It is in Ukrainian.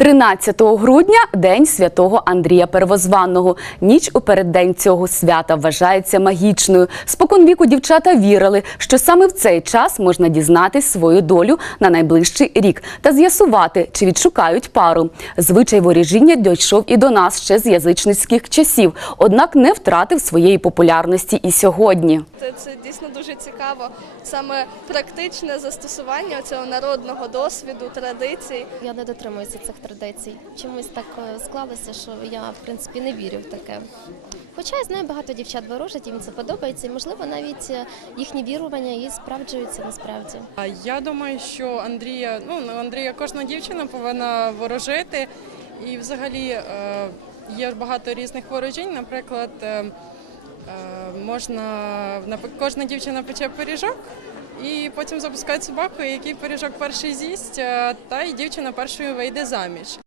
13 грудня день святого Андрія Первозванного. Ніч у переддень цього свята вважається магічною. Споконвіку дівчата вірили, що саме в цей час можна дізнатись свою долю на найближчий рік та з'ясувати, чи відшукають пару. Звичай воріжіння дійшов і до нас ще з язичницьких часів, однак не втратив своєї популярності і сьогодні. Це, це дійсно дуже цікаво. Саме практичне застосування цього народного досвіду, традицій. Я не дотримуюся цих традицій. Чомусь так е, склалося, що я в принципі не вірю в таке. Хоча я знаю багато дівчат ворожать, їм це подобається, і можливо навіть е, їхні вірування і справджуються насправді. Я думаю, що Андрія, ну Андрія кожна дівчина повинна ворожити. І взагалі е, є багато різних ворожінь. Наприклад, можна кожна дівчина пече пиріжок і потім запускають собаку, який пиріжок перший з'їсть, е, та й дівчина першою вийде заміж.